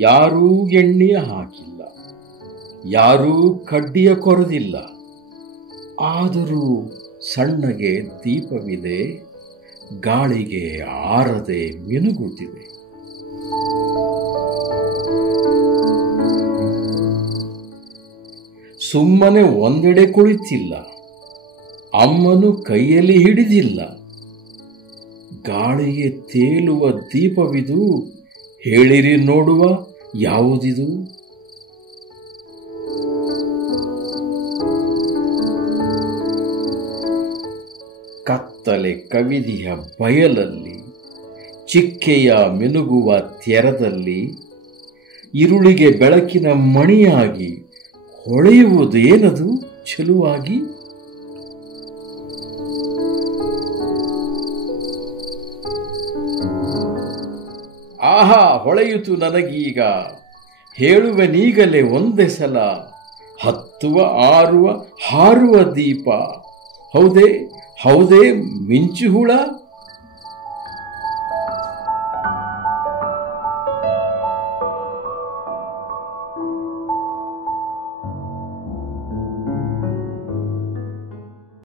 ಯಾರೂ ಎಣ್ಣೆಯ ಹಾಕಿಲ್ಲ, ಯಾರೂ ಕಡ್ಡಿಯ ಕೊರದಿಲ್ಲ. ಆದರೂ ಸಣ್ಣಗೆ ದೀಪವಿದೆ, ಗಾಳಿಗೆ ಆರದೆ ಮಿನುಗುತ್ತಿದೆ. ಸುಮ್ಮನೆ ಒಂದೆಡೆ ಕುಳಿತಿಲ್ಲ, ಅಮ್ಮನು ಕೈಯಲ್ಲಿ ಹಿಡಿದಿಲ್ಲ. ಗಾಳಿಗೆ ತೇಲುವ ದೀಪವಿದು, ಹೇಳಿರಿ ನೋಡುವ ಯಾವುದಿದು? ಕತ್ತಲೆ ಕವಿದಿಯ ಬಯಲಲ್ಲಿ, ಚಿಕ್ಕೆಯ ಮಿನುಗುವ ತೆರದಲ್ಲಿ, ಇರುಳಿಗೆ ಬೆಳಕಿನ ಮಣಿಯಾಗಿ ಹೊಳೆಯುವುದೇನದು ಚೆಲುವಾಗಿ? ಆಹಾ, ಹೊಳೆಯಿತು ನನಗೀಗ, ಹೇಳುವೆನೀಗಲೇ ಒಂದೇ ಸಲ, ಹತ್ತುವ ಆರುವ ಹಾರುವ ದೀಪ. ಹೌದೇ ಹೌದೇ ಮಿಂಚು ಹುಳ?